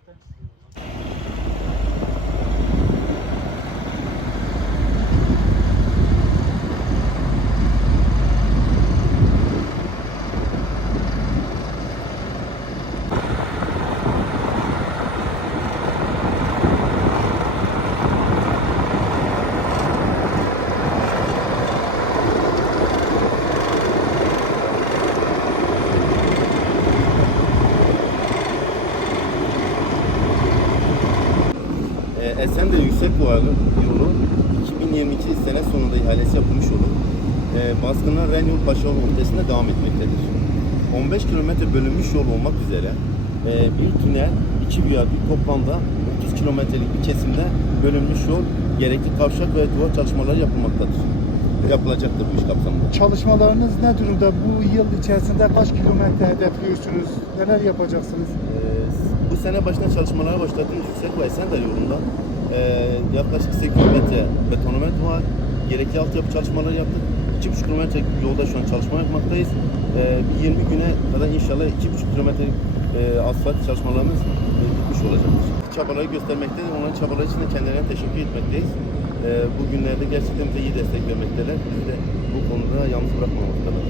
Pay. E, Esen'de yüksek boyalı yolu 2022 sene sonunda ihalesi yapılmış olur. E, baskınlar Ren Yol Paşa yolu ötesinde devam etmektedir. 15 kilometre bölünmüş yol olmak üzere e, bir tünel, iki viyadük toplamda 30 kilometrelik bir kesimde bölünmüş yol gerekli kavşak ve duvar çalışmaları yapılmaktadır. Yapılacaktır bu iş kapsamında. Çalışmalarınız ne durumda? Bu yıl içerisinde kaç kilometre hedefliyorsunuz? Neler yapacaksınız? Ee, bu sene başına çalışmalara başladığımız Yüksek ve Esender yolunda e, yaklaşık 8 kilometre betonomet var. Gerekli altyapı çalışmaları yaptık. 2,5 kilometre yolda şu an çalışma yapmaktayız. Ee, bir 20 güne kadar inşallah 2,5 kilometre e, asfalt çalışmalarımız e, bitmiş olacaktır. Çabaları göstermektedir. Onların çabaları için de kendilerine teşekkür etmekteyiz. Ee, bugünlerde gerçekten bize iyi destek vermekteler. Bizi de bu konuda yalnız bırakmamaktalar.